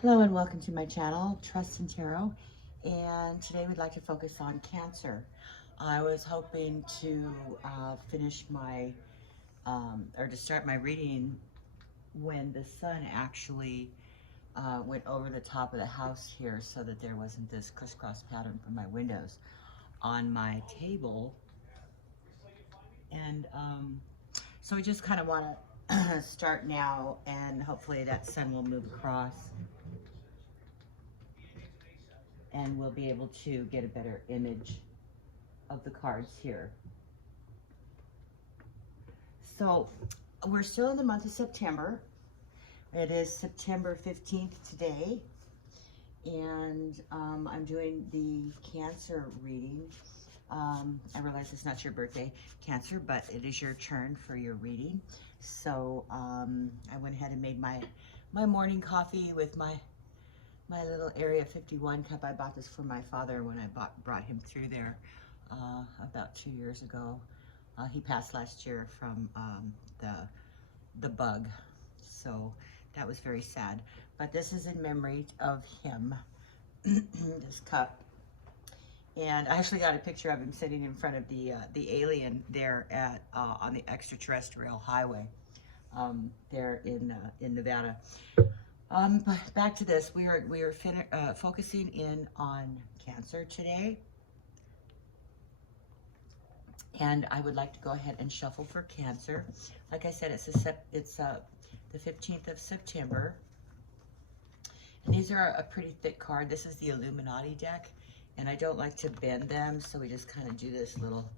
Hello and welcome to my channel, Trust in Tarot. And today we'd like to focus on Cancer. I was hoping to finish my, or to start my reading when the sun actually went over the top of the house here so that there wasn't this crisscross pattern from my windows on my table. And so I just kind of want to start now, and hopefully that sun will move across and we'll be able to get a better image of the cards here. So we're still in the month of September. It is September 15th today, and I'm doing the Cancer reading. I realize it's not your birthday, Cancer, but it is your turn for your reading. So I went ahead and made my morning coffee with my little Area 51 cup. I bought this for my father when I brought him through there about 2 years ago. He passed last year from the bug, so that was very sad. But this is in memory of him, this cup. And I actually got a picture of him sitting in front of the alien there at on the extraterrestrial highway there in Nevada. But back to this, we are focusing in on Cancer today, and I would like to go ahead and shuffle for Cancer. Like I said, it's the 15th of September, and these are a pretty thick card. This is the Illuminati deck, and I don't like to bend them, so we just kind of do this little,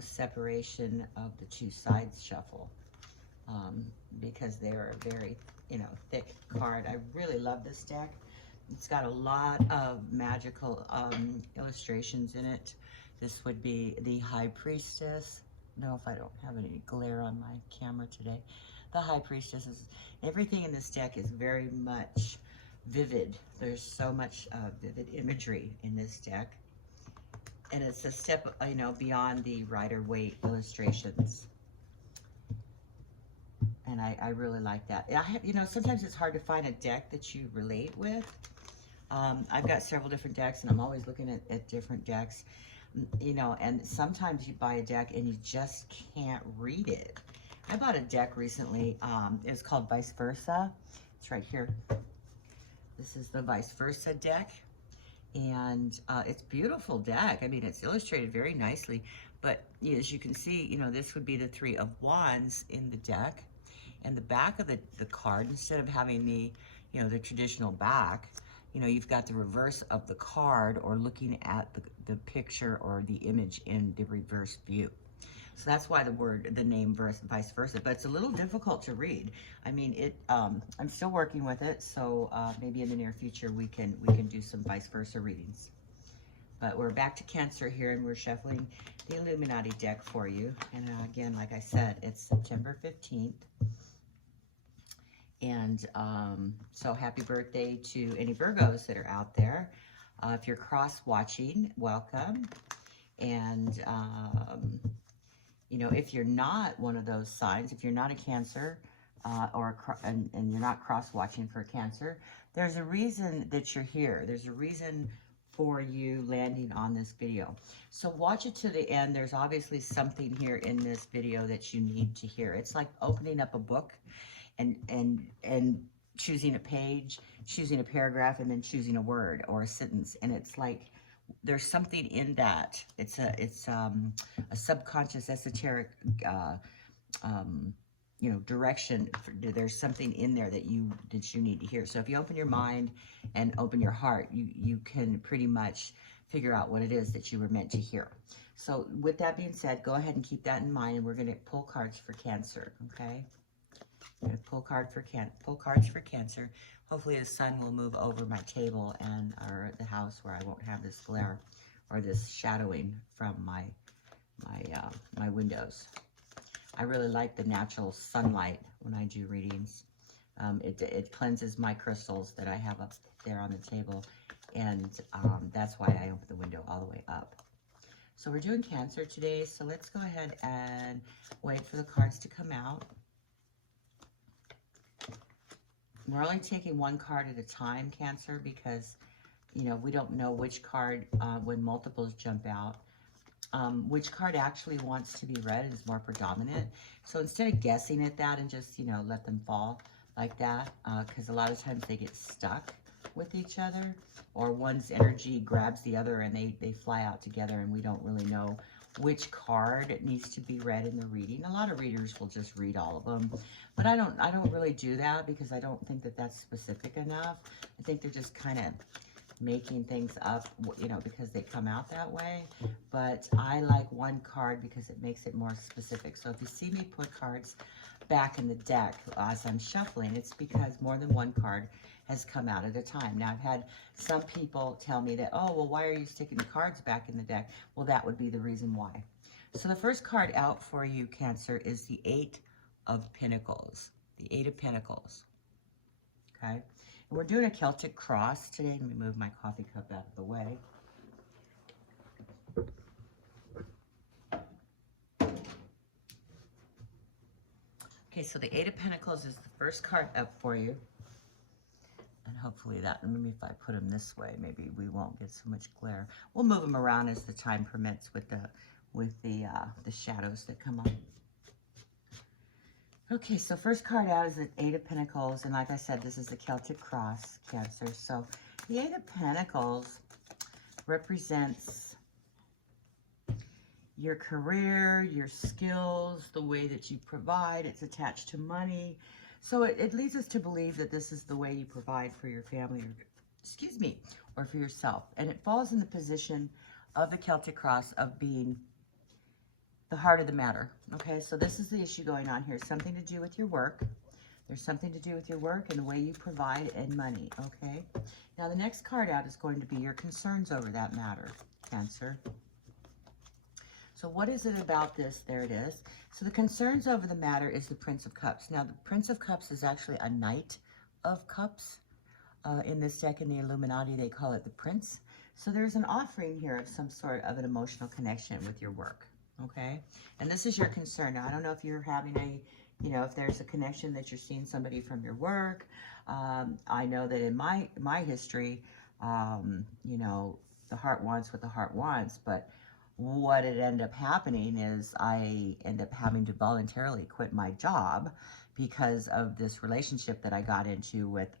separation of the two sides shuffle, because they're a very thick card. I really love this deck. It's got a lot of magical illustrations in it. This would be the High Priestess. No, if I don't have any glare on my camera today. The High Priestess is, everything in this deck is very much vivid. There's so much vivid imagery in this deck. And it's a step, beyond the Rider-Waite illustrations. And I really like that. I have, sometimes it's hard to find a deck that you relate with. I've got several different decks, and I'm always looking at different decks, and sometimes you buy a deck and you just can't read it. I bought a deck recently. It was called Vice Versa. It's right here. This is the Vice Versa deck, and it's a beautiful deck. I mean, it's illustrated very nicely, but as you can see, this would be the Three of Wands in the deck. And the back of the card, instead of having the traditional back, you've got the reverse of the card, or looking at the picture or the image in the reverse view. So that's why the name Vice Versa, but it's a little difficult to read. I mean, I'm still working with it, so maybe in the near future we can do some Vice Versa readings. But we're back to Cancer here, and we're shuffling the Illuminati deck for you. And again, like I said, it's September 15th. And so happy birthday to any Virgos that are out there. If you're cross-watching, welcome. And, if you're not one of those signs, if you're not a Cancer, and you're not cross-watching for Cancer, there's a reason that you're here. There's a reason for you landing on this video. So watch it to the end. There's obviously something here in this video that you need to hear. It's like opening up a book and choosing a page, choosing a paragraph, and then choosing a word or a sentence. And it's like there's something in that. It's a subconscious esoteric direction. There's something in there that you need to hear. So if you open your mind and open your heart, you can pretty much figure out what it is that you were meant to hear. So with that being said, go ahead and keep that in mind, and we're going to pull cards for Cancer, okay? I'm going to pull cards for Cancer. Hopefully the sun will move over my table or the house, where I won't have this glare or this shadowing from my windows. I really like the natural sunlight when I do readings. It cleanses my crystals that I have up there on the table, and that's why I open the window all the way up. So we're doing Cancer today, so let's go ahead and wait for the cards to come out. We're only taking one card at a time, Cancer, because, you know, we don't know which card, when multiples jump out, which card actually wants to be read and is more predominant. So instead of guessing at that and just, you know, let them fall like that, because a lot of times they get stuck with each other, or one's energy grabs the other and they fly out together, and we don't really know which card needs to be read in the reading. A lot of readers will just read all of them, but I don't really do that, because I don't think that that's specific enough. I think they're just kind of making things up, you know, because they come out that way. But I like one card because it makes it more specific. So if you see me put cards back in the deck as I'm shuffling, it's because more than one card has come out at a time. Now, I've had some people tell me that, oh, well, why are you sticking the cards back in the deck? Well, that would be the reason why. So the first card out for you, Cancer, is the Eight of Pentacles. The Eight of Pentacles. Okay? And we're doing a Celtic cross today. Let me move my coffee cup out of the way. Okay, so the Eight of Pentacles is the first card up for you. And hopefully that, maybe if I put them this way, maybe we won't get so much glare. We'll move them around as the time permits with the shadows that come up. Okay, so first card out is the Eight of Pentacles, and like I said, this is the Celtic cross, Cancer. So the Eight of Pentacles represents your career, your skills, the way that you provide. It's attached to money. So it leads us to believe that this is the way you provide for your family, or, excuse me, or for yourself. And it falls in the position of the Celtic cross of being the heart of the matter. Okay, so this is the issue going on here. Something to do with your work. There's something to do with your work and the way you provide and money. Okay, now the next card out is going to be your concerns over that matter, Cancer. So what is it about this? There it is. So the concerns over the matter is the Prince of Cups. Now, the Prince of Cups is actually a Knight of Cups. In this deck, in the Illuminati, they call it the Prince. So there's an offering here of some sort of an emotional connection with your work, okay? And this is your concern. Now, I don't know if you're having a, you know, if there's a connection that you're seeing somebody from your work. I know that in my history, you know, the heart wants what the heart wants, but what it ended up happening is I ended up having to voluntarily quit my job because of this relationship that I got into with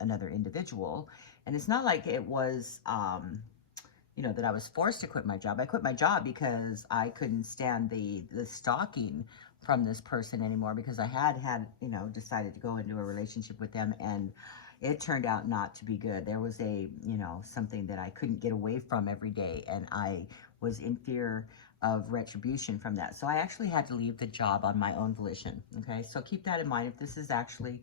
another individual. And it's not like it was, you know, that I was forced to quit my job. I quit my job because I couldn't stand the stalking from this person anymore, because I had, you know, decided to go into a relationship with them, and it turned out not to be good. There was a, you know, something that I couldn't get away from every day, and I was in fear of retribution from that. So I actually had to leave the job on my own volition, okay? So keep that in mind. If this is actually,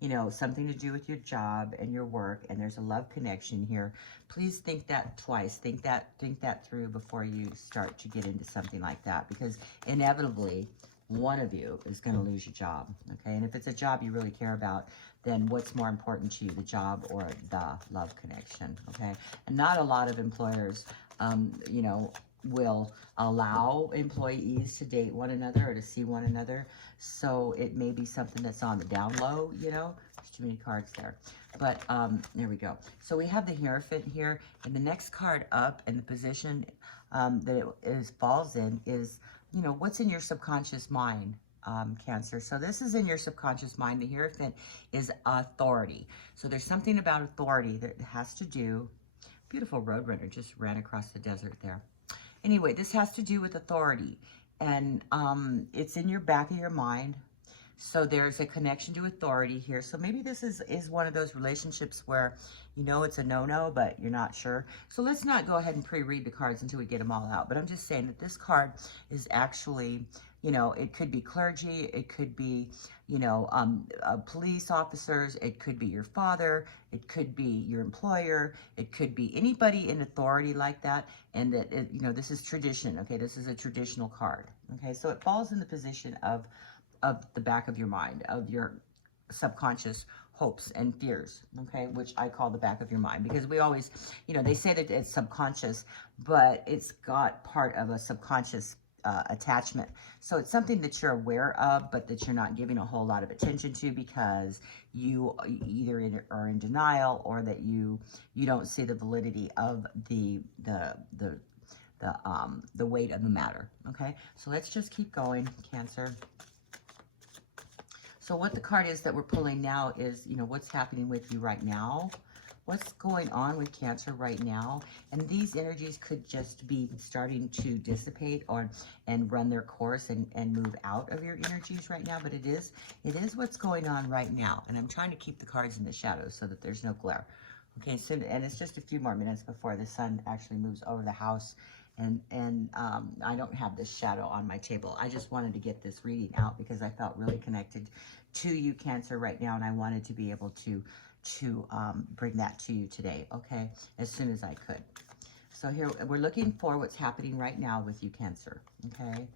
you know, something to do with your job and your work, and there's a love connection here, please think that twice. Think that through before you start to get into something like that, because inevitably one of you is going to lose your job, okay? And if it's a job you really care about, then what's more important to you, the job or the love connection, okay? And not a lot of employers, you know, will allow employees to date one another or to see one another. So it may be something that's on the down low, you know. There's too many cards there. But there we go. So we have the Hierophant here, and the next card up in the position that it falls in is, you know, what's in your subconscious mind, Cancer. So this is in your subconscious mind. The Hierophant is authority. So there's something about authority that has to do, beautiful Roadrunner just ran across the desert there. Anyway, this has to do with authority, and it's in your back of your mind. So there's a connection to authority here. So maybe this is one of those relationships where, you know, it's a no-no, but you're not sure. So let's not go ahead and pre-read the cards until we get them all out. But I'm just saying that this card is actually, you know, it could be clergy, it could be, you know, police officers, it could be your father, it could be your employer, it could be anybody in authority like that. And that, you know, this is tradition, okay? This is a traditional card, okay? So it falls in the position of the back of your mind, of your subconscious hopes and fears, okay, which I call the back of your mind, because we always, you know, they say that it's subconscious, but it's got part of a subconscious attachment. So it's something that you're aware of, but that you're not giving a whole lot of attention to because you either are in denial, or that you don't see the validity of the weight of the matter. Okay, so let's just keep going, Cancer. So what the card is that we're pulling now is, what's happening with you right now. What's going on with Cancer right now? And these energies could just be starting to dissipate and run their course and move out of your energies right now. But it is what's going on right now. And I'm trying to keep the cards in the shadows so that there's no glare. Okay, so, and it's just a few more minutes before the sun actually moves over the house. And I don't have this shadow on my table. I just wanted to get this reading out because I felt really connected to you, Cancer, right now. And I wanted to be able to bring that to you today, okay, as soon as I could. So here, we're looking for what's happening right now with you, Cancer, okay?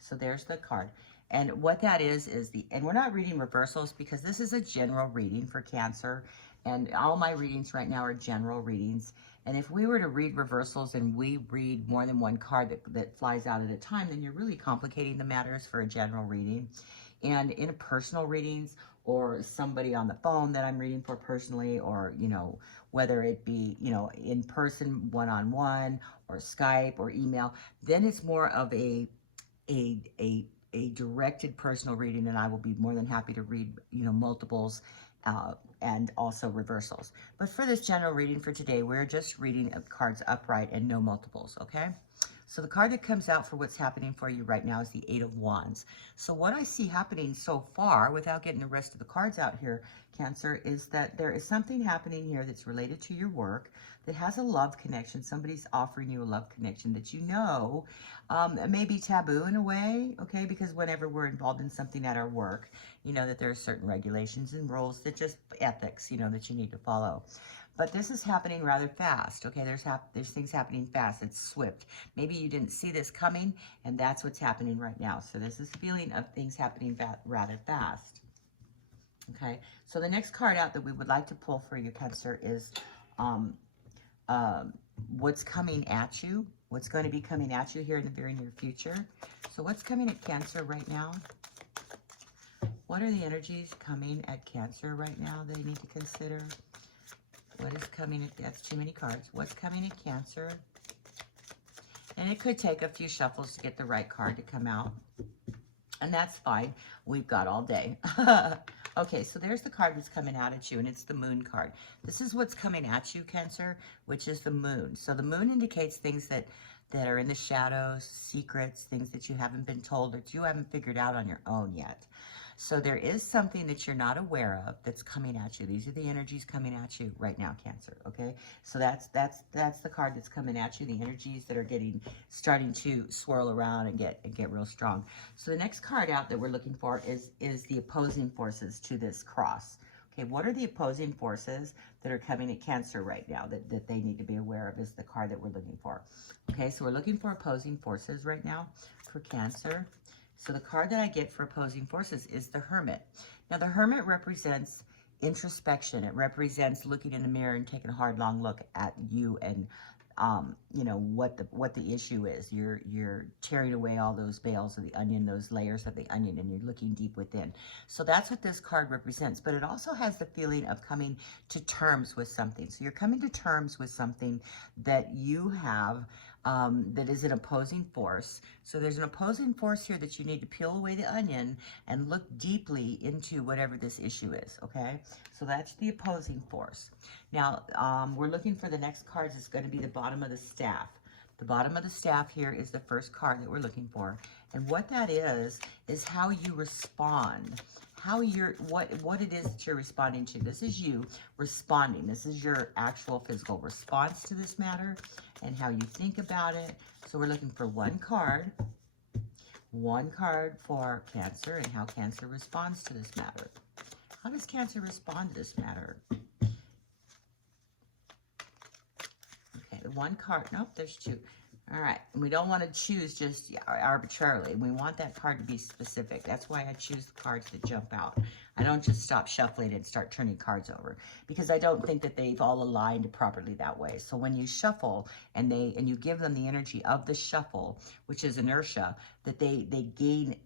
So there's the card. And what that is and we're not reading reversals because this is a general reading for Cancer. And all my readings right now are general readings. And if we were to read reversals and we read more than one card that flies out at a time, then you're really complicating the matters for a general reading. And in personal readings, or somebody on the phone that I'm reading for personally, or, whether it be, in person, one-on-one, or Skype or email, then it's more of a directed personal reading, and I will be more than happy to read, multiples, and also reversals. But for this general reading for today, we're just reading cards upright and no multiples, okay? So the card that comes out for what's happening for you right now is the Eight of Wands. So what I see happening so far, without getting the rest of the cards out here, Cancer, is that there is something happening here that's related to your work, that has a love connection. Somebody's offering you a love connection that may be taboo in a way, okay? Because whenever we're involved in something at our work, that there are certain regulations and rules, that just ethics, that you need to follow. But this is happening rather fast, okay? There's things happening fast. It's swift. Maybe you didn't see this coming, and that's what's happening right now. So this is a feeling of things happening rather fast, okay? So the next card out that we would like to pull for you, Cancer, is what's coming at you, what's going to be coming at you here in the very near future. So what's coming at Cancer right now? What are the energies coming at Cancer right now they need to consider? What is coming at, that's too many cards. What's coming at Cancer? And it could take a few shuffles to get the right card to come out. And that's fine. We've got all day. Okay, so there's the card that's coming out at you, and it's the Moon card. This is what's coming at you, Cancer, which is the Moon. So the Moon indicates things that are in the shadows, secrets, things that you haven't been told, that you haven't figured out on your own yet. So there is something that you're not aware of that's coming at you. These are the energies coming at you right now, Cancer, okay? So that's the card that's coming at you, the energies that are starting to swirl around and get real strong. So the next card out that we're looking for is the opposing forces to this cross. Okay, what are the opposing forces that are coming at Cancer right now that they need to be aware of is the card that we're looking for. Okay, so we're looking for opposing forces right now for Cancer. So the card that I get for opposing forces is the Hermit. Now the Hermit represents introspection. It represents looking in the mirror and taking a hard, long look at you and what the issue is. You're tearing away all those bales of the onion, those layers of the onion, and you're looking deep within. So that's what this card represents. But it also has the feeling of coming to terms with something. So you're coming to terms with something that you have that is an opposing force. So there's an opposing force here that you need to peel away the onion and look deeply into whatever this issue is, okay? So that's the opposing force. Now, we're looking for the next cards. It's going to be the bottom of the staff. The bottom of the staff here is the first card that we're looking for. And what that is how you respond. What it is that you're responding to. This is you responding. This is your actual physical response to this matter and how you think about it. So we're looking for one card for Cancer and how Cancer responds to this matter. How does Cancer respond to this matter? Okay, one card. Nope, there's two. All right, we don't want to choose just arbitrarily. We want that card to be specific. That's why I choose the cards that jump out. I don't just stop shuffling and start turning cards over, because I don't think that they've all aligned properly that way. So when you shuffle and you give them the energy of the shuffle, which is inertia, that they gain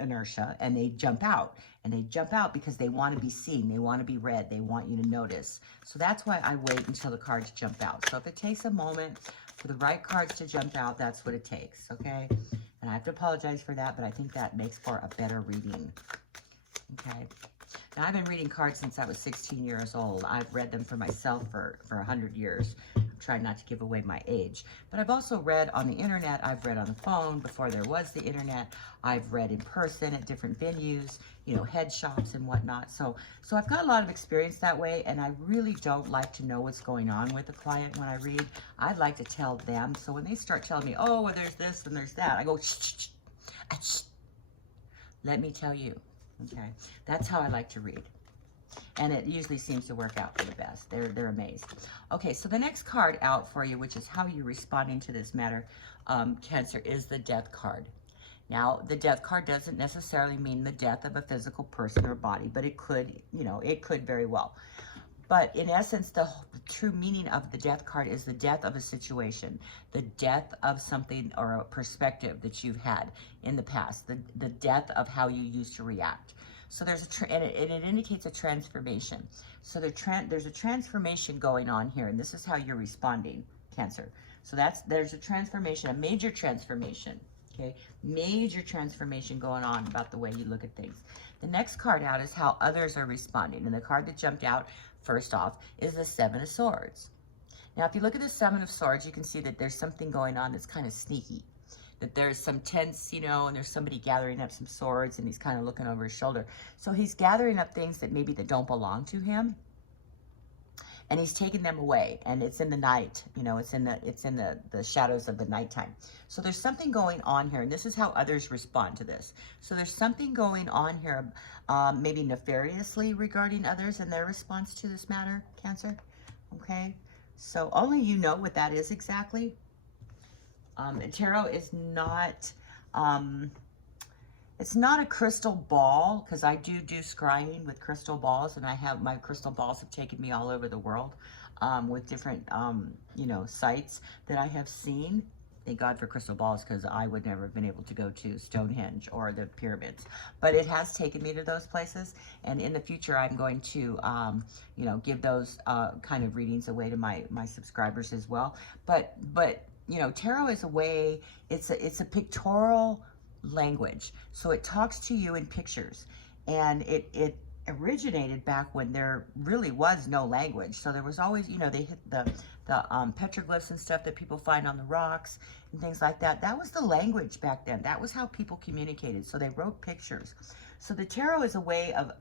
inertia, and they jump out. And they jump out because they want to be seen. They want to be read. They want you to notice. So that's why I wait until the cards jump out. So if it takes a moment for the right cards to jump out, that's what it takes, okay? And I have to apologize for that, but I think that makes for a better reading, okay? Now, I've been reading cards since I was 16 years old. I've read them for myself for 100 years. I'm trying not to give away my age. But I've also read on the internet. I've read on the phone before there was the internet. I've read in person at different venues, you know, head shops and whatnot. So I've got a lot of experience that way, and I really don't like to know what's going on with a client when I read. I'd like to tell them. So when they start telling me, oh, well, there's this and there's that, I go, shh, shh, shh. Let me tell you. Okay, that's how I like to read, and it usually seems to work out for the best. They're amazed. Okay, so the next card out for you, which is how you're responding to this matter, Cancer, is the Death card. Now, the Death card doesn't necessarily mean the death of a physical person or body, but it could, you know, it could very well. But in essence, the true meaning of the Death card is the death of a situation, the death of something or a perspective that you've had in the past, the death of how you used to react. So there's and it indicates a transformation. So there's a transformation going on here, and this is how you're responding, Cancer. So there's a transformation, a major transformation. Okay, major transformation going on about the way you look at things. The next card out is how others are responding, and the card that jumped out first off is the Seven of Swords. Now, if you look at the Seven of Swords, you can see that there's something going on that's kind of sneaky. That there's some tense, you know, and there's somebody gathering up some swords, and he's kind of looking over his shoulder. So he's gathering up things that maybe that don't belong to him, and he's taking them away. And it's in the night, you know, it's in the shadows of the nighttime. So there's something going on here, and this is how others respond to this. So there's something going on here, maybe nefariously regarding others and their response to this matter, Cancer. Okay, so only you know what that is exactly. Tarot is not, it's not a crystal ball, because I do scrying with crystal balls, and my crystal balls have taken me all over the world with different, you know, sites that I have seen. Thank God for crystal balls, because I would never have been able to go to Stonehenge or the pyramids. But it has taken me to those places, and in the future I'm going to, you know, give those kind of readings away to my subscribers as well. But you know, tarot is a way, it's a pictorial language. So it talks to you in pictures, and it originated back when there really was no language. So there was always, you know, they hit the petroglyphs and stuff that people find on the rocks and things like that. That was the language back then. That was how people communicated. So they wrote pictures. So the tarot is a way of,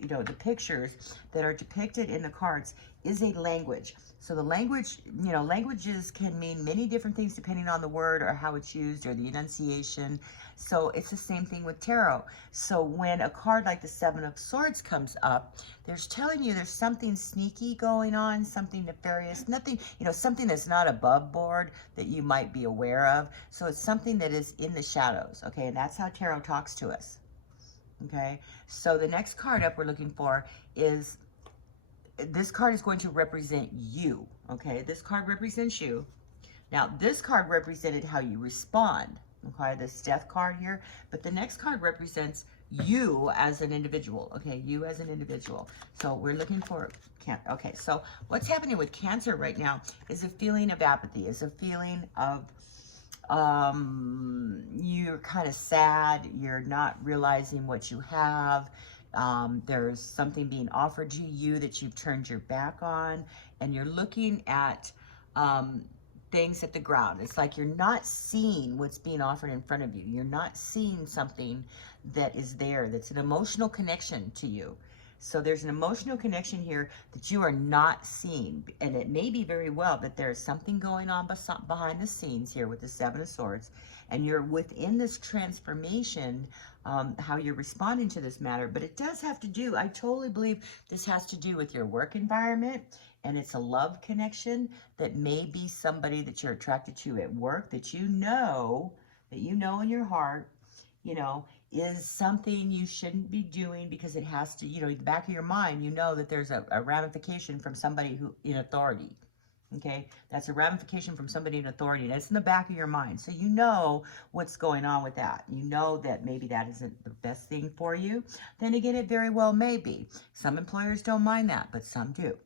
you know, the pictures that are depicted in the cards is a language. So the language, you know, languages can mean many different things depending on the word or how it's used or the enunciation. So it's the same thing with tarot. So when a card like the Seven of Swords comes up, there's telling you there's something sneaky going on, something nefarious, nothing, you know, something that's not above board that you might be aware of. So it's something that is in the shadows, okay? And that's how tarot talks to us. Okay, so the next card up we're looking for is, this card is going to represent you, okay? This card represents you. Now, this card represented how you respond, okay? This Death card here, but the next card represents you as an individual, okay? You as an individual. So we're looking for, okay, so what's happening with Cancer right now is a feeling of apathy, is a feeling of, you're kind of sad, you're not realizing what you have, there's something being offered to you that you've turned your back on, and you're looking at things at the ground. It's like you're not seeing what's being offered in front of you. You're not seeing something that is there, that's an emotional connection to you. So there's an emotional connection here that you are not seeing. And it may be very well that there's something going on behind the scenes here with the Seven of Swords. And you're within this transformation how you're responding to this matter. But it does have to do, I totally believe this has to do with your work environment, and it's a love connection that may be somebody that you're attracted to at work that you know in your heart, you know, is something you shouldn't be doing, because it has to, you know, in the back of your mind, you know that there's a ramification from somebody who in authority. Okay, that's a ramification from somebody in authority, and it's in the back of your mind. So you know what's going on with that. You know that maybe that isn't the best thing for you. Then again, it very well may be. Some employers don't mind that, but some do.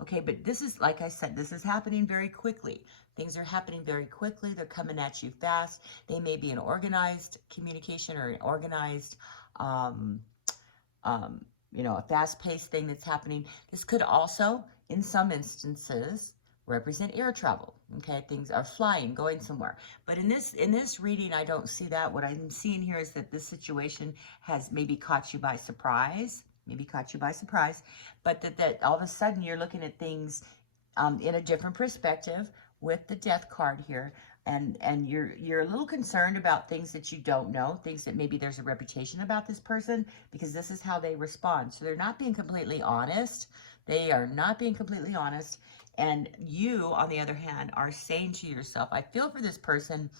Okay, but this is, like I said, this is happening very quickly. Things are happening very quickly. They're coming at you fast. They may be an organized communication or an organized, you know, a fast-paced thing that's happening. This could also, in some instances, represent air travel. Okay, things are flying, going somewhere. But in this reading, I don't see that. What I'm seeing here is that this situation has maybe caught you by surprise. But that all of a sudden you're looking at things in a different perspective with the Death card here, and you're a little concerned about things that you don't know, things that maybe there's a reputation about this person, because this is how they respond. So they're not being completely honest. They are not being completely honest. And you, on the other hand, are saying to yourself, I feel for this person,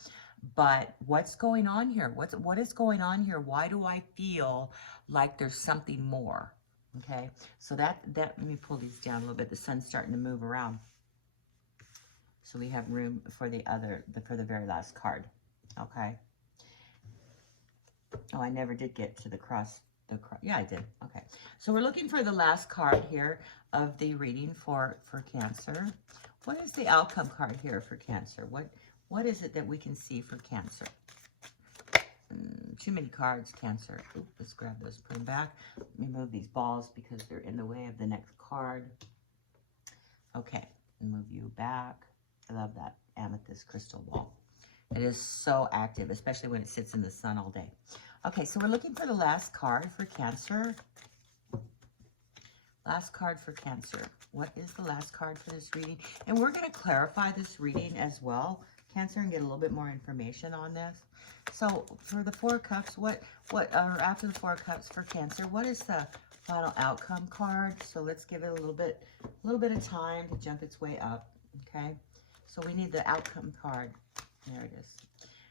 but what's going on here? What is going on here? Why do I feel like there's something more? Okay, so that let me pull these down a little bit. The sun's starting to move around, so we have room for the very last card. Okay. Oh, I never did get to the cross. Yeah, I did. Okay, so we're looking for the last card here of the reading for Cancer. What is the outcome card here for Cancer? What is it that we can see for Cancer? Too many cards, Cancer. Ooh, let's grab those, put them back. Let me move these balls because they're in the way of the next card. Okay, move you back. I love that amethyst crystal ball. It is so active, especially when it sits in the sun all day. Okay, so we're looking for the last card for Cancer. Last card for Cancer. What is the last card for this reading? And we're going to clarify this reading as well, Cancer, and get a little bit more information on this. So for the Four of Cups, after the Four of Cups for Cancer, what is the final outcome card? So let's give it a little bit of time to jump its way up. Okay, so we need the outcome card. There it is.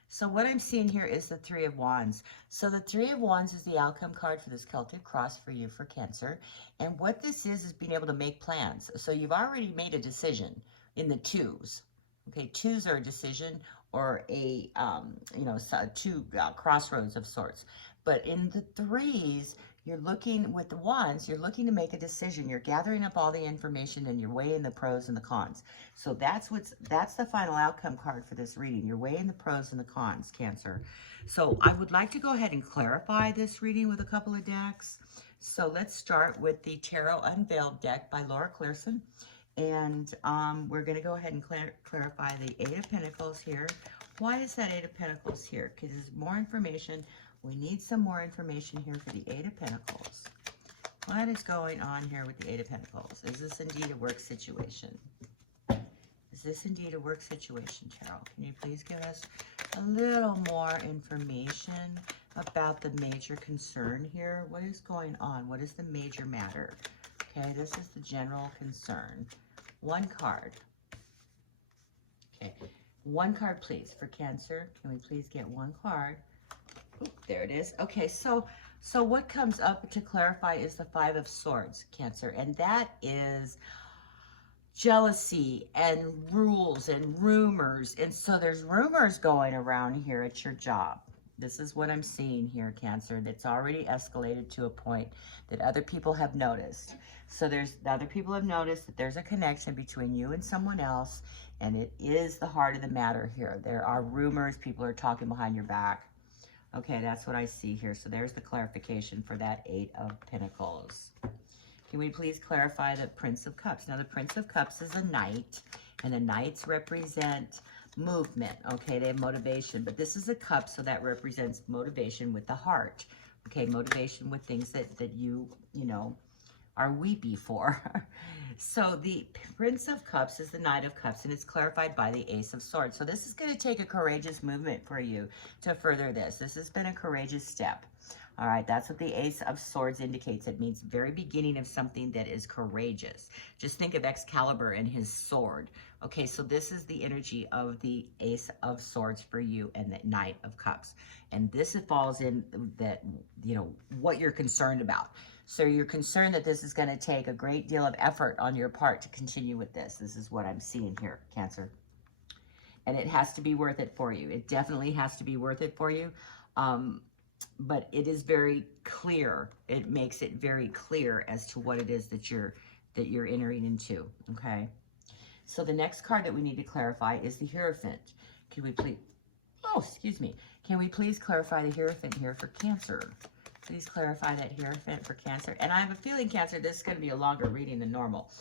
So what I'm seeing here is the Three of Wands. So the Three of Wands is the outcome card for this Celtic cross for you for Cancer. And what this is being able to make plans. So you've already made a decision in the twos. Okay, twos are a decision or a, two crossroads of sorts. But in the threes, you're looking, with the wands, you're looking to make a decision. You're gathering up all the information and you're weighing the pros and the cons. So that's the final outcome card for this reading. You're weighing the pros and the cons, Cancer. So I would like to go ahead and clarify this reading with a couple of decks. So let's start with the Tarot Unveiled deck by Laura Clarkson. And we're going to go ahead and clarify the Eight of Pentacles here. Why is that Eight of Pentacles here? Because there's more information. We need some more information here for the Eight of Pentacles. What is going on here with the Eight of Pentacles? Is this indeed a work situation? Is this indeed a work situation, Tarot? Can you please give us a little more information about the major concern here? What is going on? What is the major matter? Okay, this is the general concern. One card. Okay, one card, please, for Cancer. Can we please get one card? Oop, there it is. Okay, so what comes up to clarify is the Five of Swords, Cancer, and that is jealousy and rules and rumors. And so there's rumors going around here at your job. This is what I'm seeing here, Cancer, that's already escalated to a point that other people have noticed. So other people have noticed that there's a connection between you and someone else, and it is the heart of the matter here. There are rumors, people are talking behind your back. Okay, that's what I see here. So there's the clarification for that Eight of Pentacles. Can we please clarify the Prince of Cups? Now, the Prince of Cups is a knight, and the knights represent movement. Okay, they have motivation, but this is a cup, so that represents motivation with the heart. Okay, motivation with things that you are weepy for. So the Prince of Cups is the Knight of Cups, and it's clarified by the Ace of Swords. So this is going to take a courageous movement for you to further this. This has been a courageous step. All right, that's what the Ace of Swords indicates. It means very beginning of something that is courageous. Just think of Excalibur and his sword. Okay, so this is the energy of the Ace of Swords for you and the Knight of Cups. And this falls in that, you know, what you're concerned about. So you're concerned that this is going to take a great deal of effort on your part to continue with this. This is what I'm seeing here, Cancer. And it has to be worth it for you. It definitely has to be worth it for you. But it is very clear. It makes it very clear as to what it is that you're entering into, okay? So the next card that we need to clarify is the Hierophant. Can we please, oh, excuse me. Can we please clarify the Hierophant here for Cancer? Please clarify that Hierophant for Cancer. And I have a feeling, Cancer, this is going to be a longer reading than normal.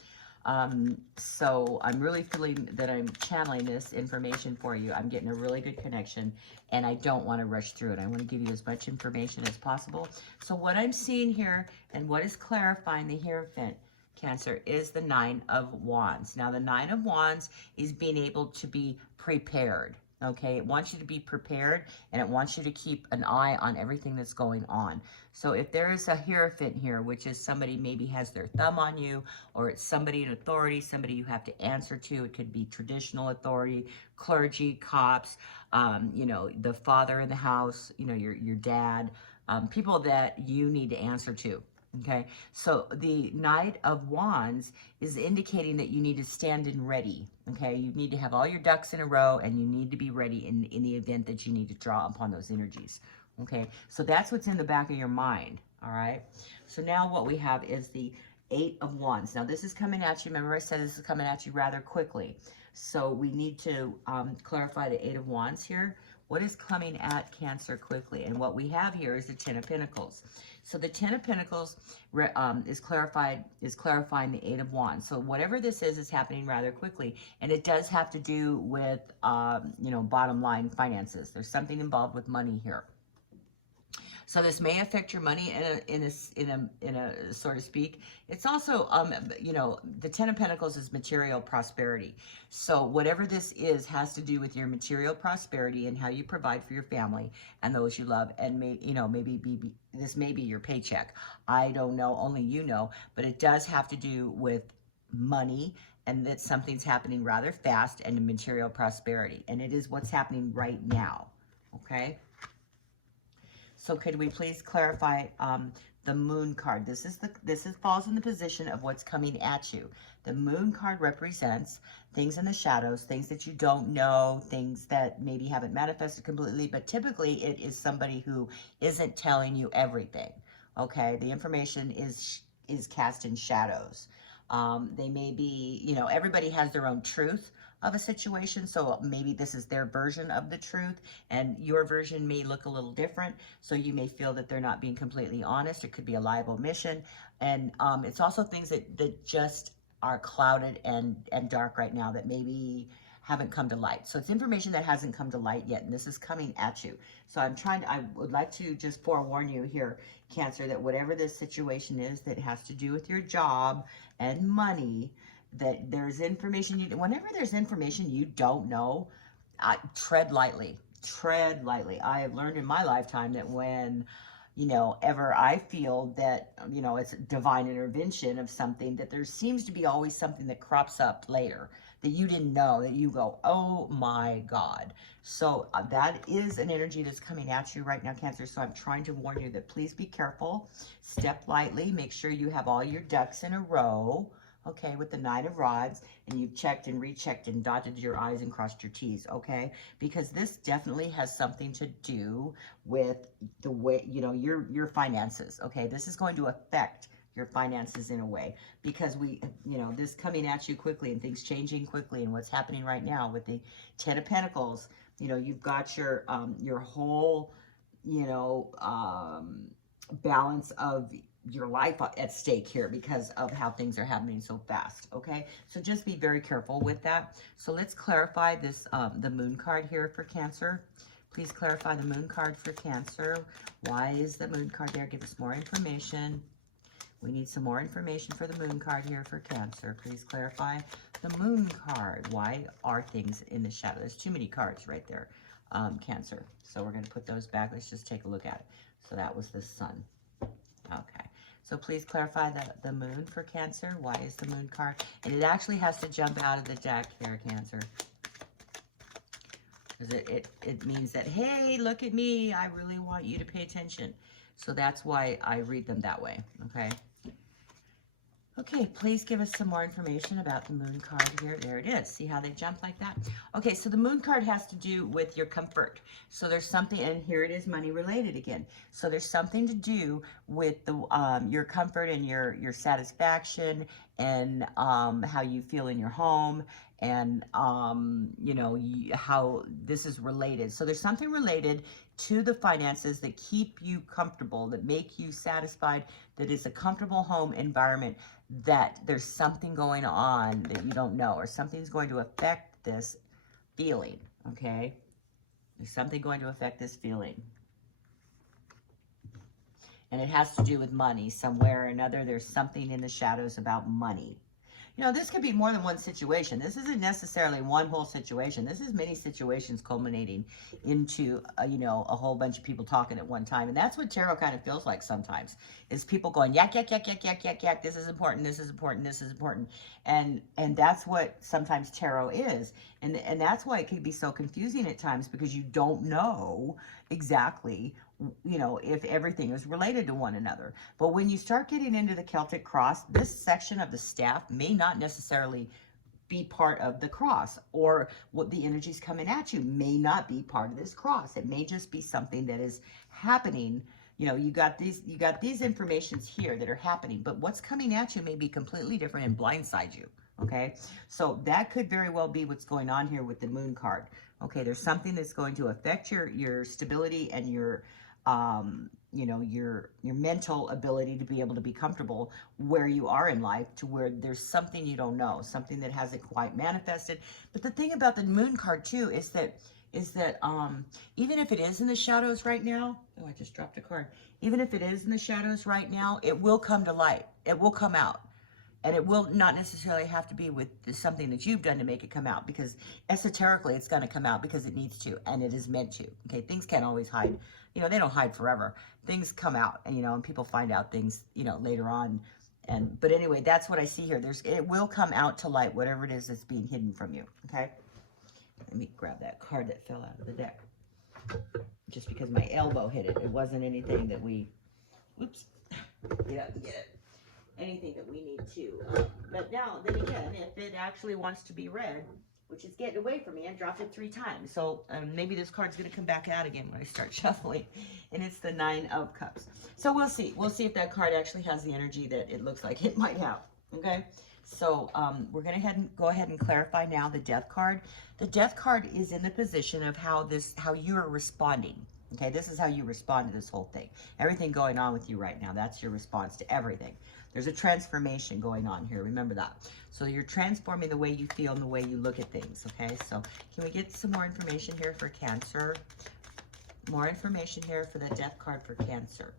So I'm really feeling that I'm channeling this information for you. I'm getting a really good connection, and I don't want to rush through it. I want to give you as much information as possible. So what I'm seeing here and what is clarifying the Hierophant, Cancer, is the Nine of Wands. Now, the Nine of Wands is being able to be prepared. Okay, it wants you to be prepared, and it wants you to keep an eye on everything that's going on. So if there is a Hierophant here, which is somebody maybe has their thumb on you, or it's somebody in authority, somebody you have to answer to. It could be traditional authority, clergy, cops, you know, the father in the house, you know, your dad, people that you need to answer to. Okay, so the Knight of Wands is indicating that you need to stand in ready. Okay, you need to have all your ducks in a row, and you need to be ready in the event that you need to draw upon those energies. Okay, so that's what's in the back of your mind. All right, so now what we have is the Eight of Wands. Now this is coming at you. Remember I said this is coming at you rather quickly. So we need to clarify the Eight of Wands here. What is coming at Cancer quickly? And what we have here is the Ten of Pentacles. So the Ten of Pentacles is clarifying the Eight of Wands. So whatever this is happening rather quickly, and it does have to do with you know, bottom line finances. There's something involved with money here. So this may affect your money in a so to speak. It's also, you know, the Ten of Pentacles is material prosperity. So whatever this is has to do with your material prosperity and how you provide for your family and those you love. And you know, maybe this may be your paycheck. I don't know, only you know, but it does have to do with money, and that something's happening rather fast, and material prosperity. And it is what's happening right now. Okay. So could we please clarify the Moon card? This falls in the position of what's coming at you. The Moon card represents things in the shadows, things that you don't know, things that maybe haven't manifested completely, but typically it is somebody who isn't telling you everything. Okay, the information is cast in shadows. They may be, you know, everybody has their own truth of a situation, so maybe this is their version of the truth, and your version may look a little different, so you may feel that they're not being completely honest. It could be a lie of omission, and it's also things that just are clouded and dark right now that maybe haven't come to light. So it's information that hasn't come to light yet, and this is coming at you. So I would like to just forewarn you here, Cancer, that whatever this situation is that has to do with your job and money, that there's information whenever there's information you don't know, tread lightly. Tread lightly. I have learned in my lifetime that when, you know, ever I feel that, you know, it's divine intervention of something, that there seems to be always something that crops up later that you didn't know, that you go, oh my God. So that is an energy that's coming at you right now, Cancer. So I'm trying to warn you that please be careful, step lightly, make sure you have all your ducks in a row. Okay, with the Knight of Rods, and you've checked and rechecked and dotted your I's and crossed your T's, okay? Because this definitely has something to do with the way, you know, your finances, okay? This is going to affect your finances in a way, because you know, this coming at you quickly and things changing quickly, and what's happening right now with the Ten of Pentacles, you know, you've got your whole, you know, balance of your life at stake here because of how things are happening so fast. Okay, so just be very careful with that. So let's clarify this the Moon card here for Cancer. Please clarify the Moon card for Cancer. Why is the Moon card there? Give us more information. We need some more information for the moon card here for Cancer. Please clarify the moon card. Why are things in the shadow? There's too many cards right there, Cancer. So we're going to put those back. Let's just take a look at it. So that was the sun. Okay. So please clarify the moon for Cancer. Why is the moon card? And it actually has to jump out of the deck here, Cancer. Because it means that, hey, look at me. I really want you to pay attention. So that's why I read them that way, okay? Okay, please give us some more information about the moon card here. There it is. See how they jump like that? Okay, so the moon card has to do with your comfort. So there's something, and here it is, money related again. So there's something to do with the your comfort and your satisfaction and how you feel in your home and you know, how this is related. So there's something related to the finances that keep you comfortable, that make you satisfied, that is a comfortable home environment, that there's something going on that you don't know, or something's going to affect this feeling, okay? There's something going to affect this feeling. And it has to do with money somewhere or another. There's something in the shadows about money. You know, this could be more than one situation. This isn't necessarily one whole situation. This is many situations culminating into, you know, a whole bunch of people talking at one time. And that's what tarot kind of feels like sometimes, is people going, yak, yak, yak, yak, yak, yak, yak, this is important, this is important, this is important. And that's what sometimes tarot is. And that's why it can be so confusing at times, because you don't know exactly, you know, if everything is related to one another. But when you start getting into the Celtic cross, this section of the staff may not necessarily be part of the cross, or what the energies coming at you may not be part of this cross. It may just be something that is happening. You know, you got these informations here that are happening, but what's coming at you may be completely different and blindside you. Okay, so that could very well be what's going on here with the moon card. Okay, there's something that's going to affect your stability and your you know, your mental ability to be able to be comfortable where you are in life, to where there's something you don't know, something that hasn't quite manifested. But the thing about the moon card too is that even if it is in the shadows right now, oh, I just dropped a card. Even if it is in the shadows right now, it will come to light. It will come out. And it will not necessarily have to be with something that you've done to make it come out, because esoterically it's going to come out because it needs to, and it is meant to. Okay, things can't always hide. You know, they don't hide forever. Things come out, and, you know, and people find out things, you know, later on. But anyway, that's what I see here. It will come out to light, whatever it is that's being hidden from you. Okay, let me grab that card that fell out of the deck. Just because my elbow hit it, it wasn't anything that we. Whoops. Get up and get it. Anything that we need to. But now, then again, if it actually wants to be read, which is getting away from me, I dropped it 3 times. So maybe this card's going to come back out again when I start shuffling. And it's the 9 of Cups. So we'll see. We'll see if that card actually has the energy that it looks like it might have. Okay? So we're going to go ahead and clarify now the Death card. The Death card is in the position of how you're responding. Okay, this is how you respond to this whole thing. Everything going on with you right now, that's your response to everything. There's a transformation going on here. Remember that. So you're transforming the way you feel and the way you look at things. Okay, so can we get some more information here for Cancer? More information here for the Death card for Cancer.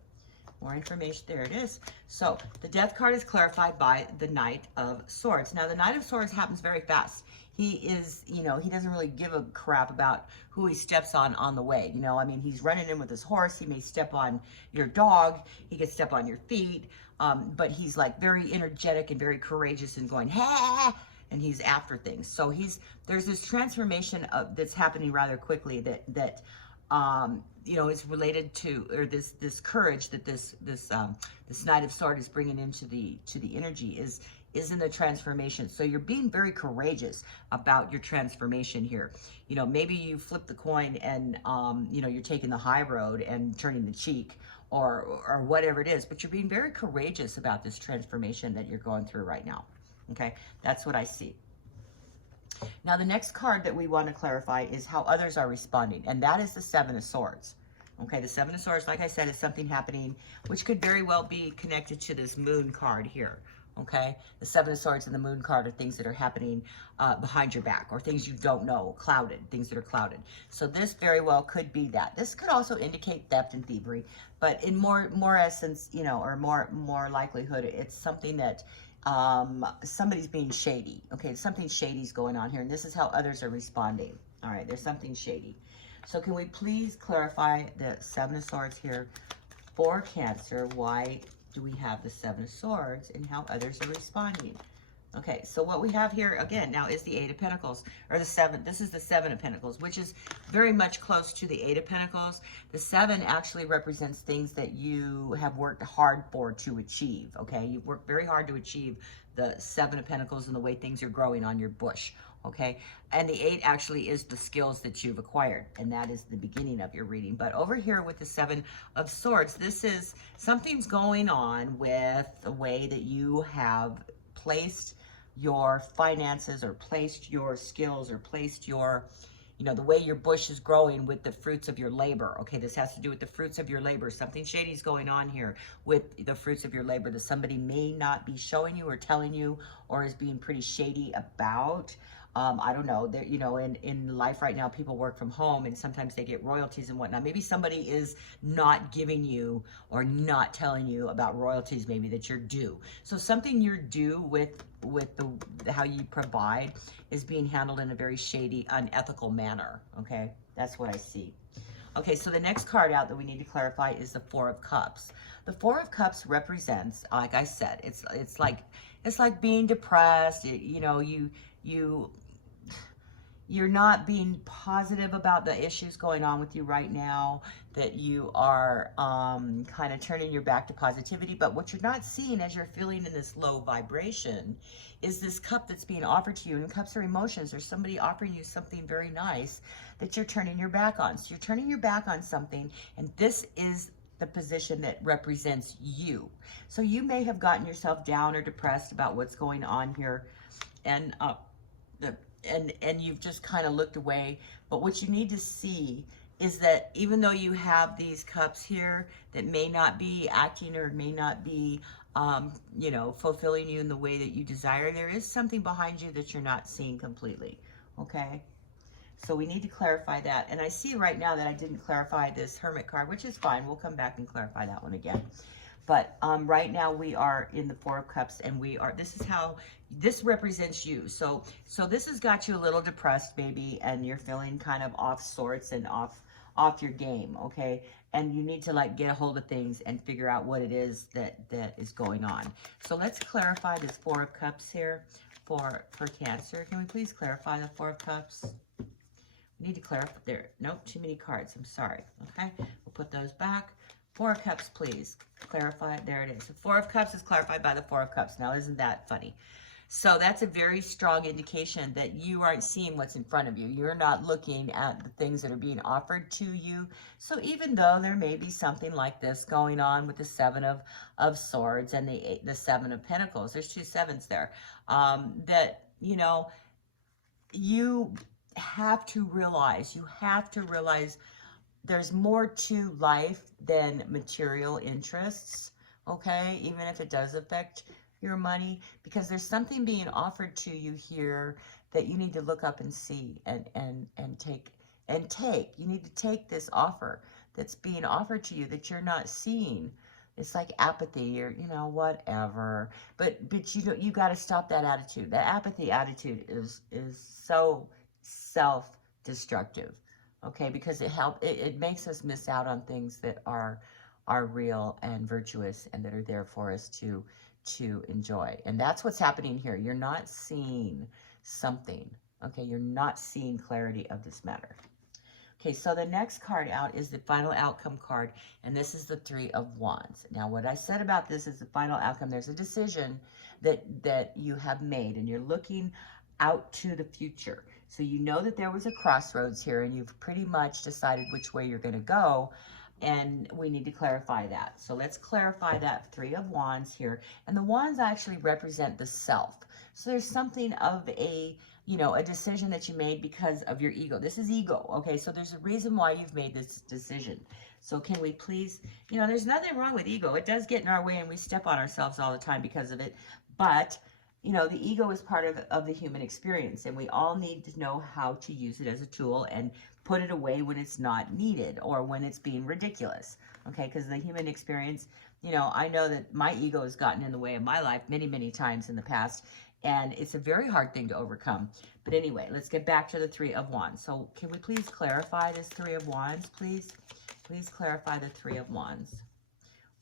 More information. There it is. So the Death card is clarified by the Knight of Swords. Now, the Knight of Swords happens very fast. He is, you know, he doesn't really give a crap about who he steps on the way. You know, I mean, he's running in with his horse. He may step on your dog. He could step on your feet. But he's like very energetic and very courageous and going, hey, and he's after things. So there's this transformation that's happening rather quickly that you know, is related to, or this courage that this Knight of Swords is bringing into the energy is in the transformation. So you're being very courageous about your transformation here. You know, maybe you flip the coin and you know, you're taking the high road and turning the cheek, or whatever it is, but you're being very courageous about this transformation that you're going through right now. Okay, that's what I see. Now, the next card that we want to clarify is how others are responding, and that is the 7 of Swords. Okay, the 7 of Swords, like I said, is something happening which could very well be connected to this moon card here. Okay, the Seven of Swords and the Moon card are things that are happening behind your back, or things you don't know, clouded, things that are clouded. So this very well could be that. This could also indicate theft and thievery, but in more essence, you know, or more likelihood, it's something that somebody's being shady. Okay, something shady's going on here, and this is how others are responding. All right, there's something shady. So can we please clarify the Seven of Swords here for Cancer? Why do we have the Seven of Swords and how others are responding? Okay, so what we have here again now is the Eight of Pentacles, or the Seven. This is the Seven of Pentacles, which is very much close to the Eight of Pentacles. The Seven actually represents things that you have worked hard for to achieve. Okay, you've worked very hard to achieve the Seven of Pentacles and the way things are growing on your bush. Okay, and the Eight actually is the skills that you've acquired, and that is the beginning of your reading. But over here with the Seven of Swords, this is something's going on with the way that you have placed your finances, or placed your skills, or placed your, you know, the way your bush is growing with the fruits of your labor. Okay, this has to do with the fruits of your labor. Something shady is going on here with the fruits of your labor that somebody may not be showing you or telling you, or is being pretty shady about. I don't know, that, you know, in life right now, people work from home and sometimes they get royalties and whatnot. Maybe somebody is not giving you or not telling you about royalties, maybe that you're due. So something you're due with the how you provide is being handled in a very shady, unethical manner. Okay, that's what I see. Okay, so the next card out that we need to clarify is the Four of Cups. The Four of Cups represents, like I said, it's like being depressed. You know, you're not being positive about the issues going on with you right now, that you are kind of turning your back to positivity. But what you're not seeing as you're feeling in this low vibration is this cup that's being offered to you. And cups are emotions. There's somebody offering you something very nice that you're turning your back on. So you're turning your back on something, and this is the position that represents you. So you may have gotten yourself down or depressed about what's going on here, and you've just kind of looked away. But what you need to see is that even though you have these cups here that may not be acting, or may not be you know, fulfilling you in the way that you desire, there is something behind you that you're not seeing completely. Okay, so we need to clarify that. And I see right now that I didn't clarify this Hermit card, which is fine. We'll come back and clarify that one again. But right now we are in the Four of Cups, and this is how this represents you. So this has got you a little depressed, maybe, and you're feeling kind of off sorts and off your game, okay? And you need to like get a hold of things and figure out what it is that is going on. So let's clarify this Four of Cups here for Cancer. Can we please clarify the Four of Cups? We need to clarify there. Nope, too many cards. I'm sorry. Okay, we'll put those back. Four of Cups, please. Clarify. There it is. The Four of Cups is clarified by the Four of Cups. Now, isn't that funny? So that's a very strong indication that you aren't seeing what's in front of you. You're not looking at the things that are being offered to you. So even though there may be something like this going on with the Seven of Swords and the Seven of Pentacles, there's two sevens there, that, you know, you have to realize there's more to life than material interests, okay? Even if it does affect your money, because there's something being offered to you here that you need to look up and see and take. You need to take this offer that's being offered to you that you're not seeing. It's like apathy, or, you know, whatever. But you got to stop that attitude. That apathy attitude is so self-destructive. Okay, because it makes us miss out on things that are real and virtuous, and that are there for us to enjoy. And that's what's happening here. You're not seeing something. Okay, you're not seeing clarity of this matter. Okay, so the next card out is the final outcome card, and this is the Three of Wands. Now, what I said about this is the final outcome. There's a decision that you have made, and you're looking out to the future. So you know that there was a crossroads here, and you've pretty much decided which way you're going to go, and we need to clarify that. So let's clarify that Three of Wands here. And the wands actually represent the self. So there's something of a, you know, a decision that you made because of your ego. This is ego, okay? So there's a reason why you've made this decision. So can we please, you know, there's nothing wrong with ego. It does get in our way, and we step on ourselves all the time because of it. But, you know, the ego is part of the human experience, and we all need to know how to use it as a tool and put it away when it's not needed or when it's being ridiculous, okay? Because the human experience, you know, I know that my ego has gotten in the way of my life many, many times in the past, and it's a very hard thing to overcome. But anyway, let's get back to the Three of Wands. So can we please clarify this Three of Wands, please? Please clarify the Three of Wands.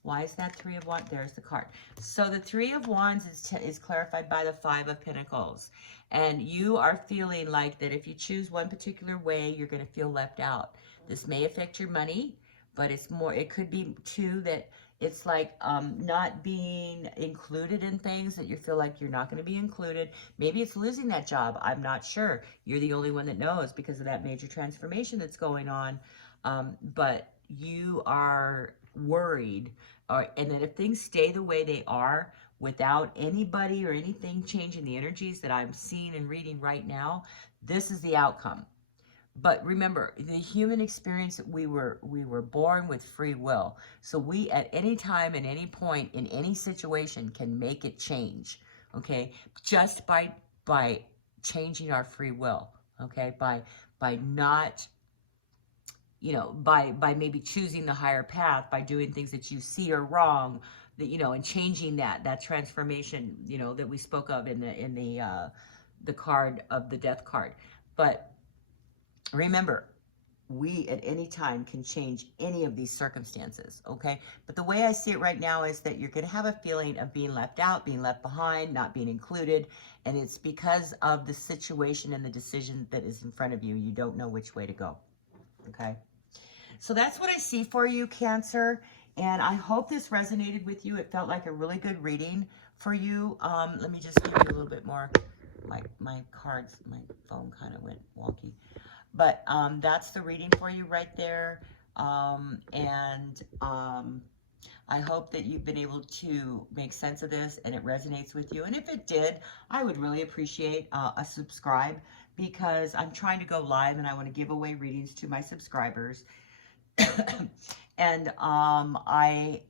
Why is that Three of Wands? There's the card. So the Three of Wands is clarified by the Five of Pentacles. And you are feeling like that if you choose one particular way, you're going to feel left out. This may affect your money, but it's more, it could be too that it's like not being included in things, that you feel like you're not going to be included. Maybe it's losing that job. I'm not sure. You're the only one that knows because of that major transformation that's going on. But you are worried, and that if things stay the way they are without anybody or anything changing the energies that I'm seeing and reading right now, this is the outcome. But remember, the human experience, we were born with free will. So we, at any time, at any point, in any situation, can make it change, okay? Just by changing our free will, okay? By not, you know, by maybe choosing the higher path, by doing things that you see are wrong, that, you know, and changing that transformation, you know, that we spoke of in the card of the Death card. But remember, we at any time can change any of these circumstances, okay? But the way I see it right now is that you're going to have a feeling of being left out, being left behind, not being included, and it's because of the situation and the decision that is in front of you. You don't know which way to go, okay? So that's what I see for you, Cancer, and I hope this resonated with you. It felt like a really good reading for you. Let me just give you a little bit more. My cards, my phone kind of went wonky. But that's the reading for you right there. I hope that you've been able to make sense of this and it resonates with you. And if it did, I would really appreciate a subscribe, because I'm trying to go live and I want to give away readings to my subscribers. And I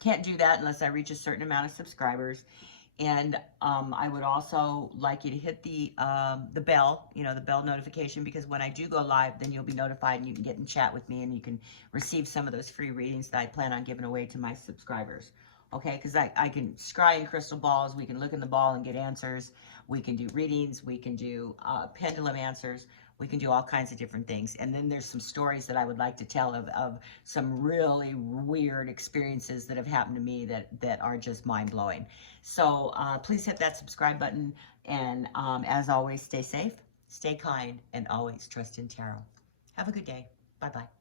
can't do that unless I reach a certain amount of subscribers. And I would also like you to hit the bell, you know, the bell notification, because when I do go live, then you'll be notified and you can get and chat with me and you can receive some of those free readings that I plan on giving away to my subscribers. Okay, because I can scry in crystal balls, we can look in the ball and get answers, we can do readings, we can do pendulum answers, we can do all kinds of different things. And then there's some stories that I would like to tell of some really weird experiences that have happened to me that are just mind-blowing. So please hit that subscribe button. And as always, stay safe, stay kind, and always trust in tarot. Have a good day. Bye-bye.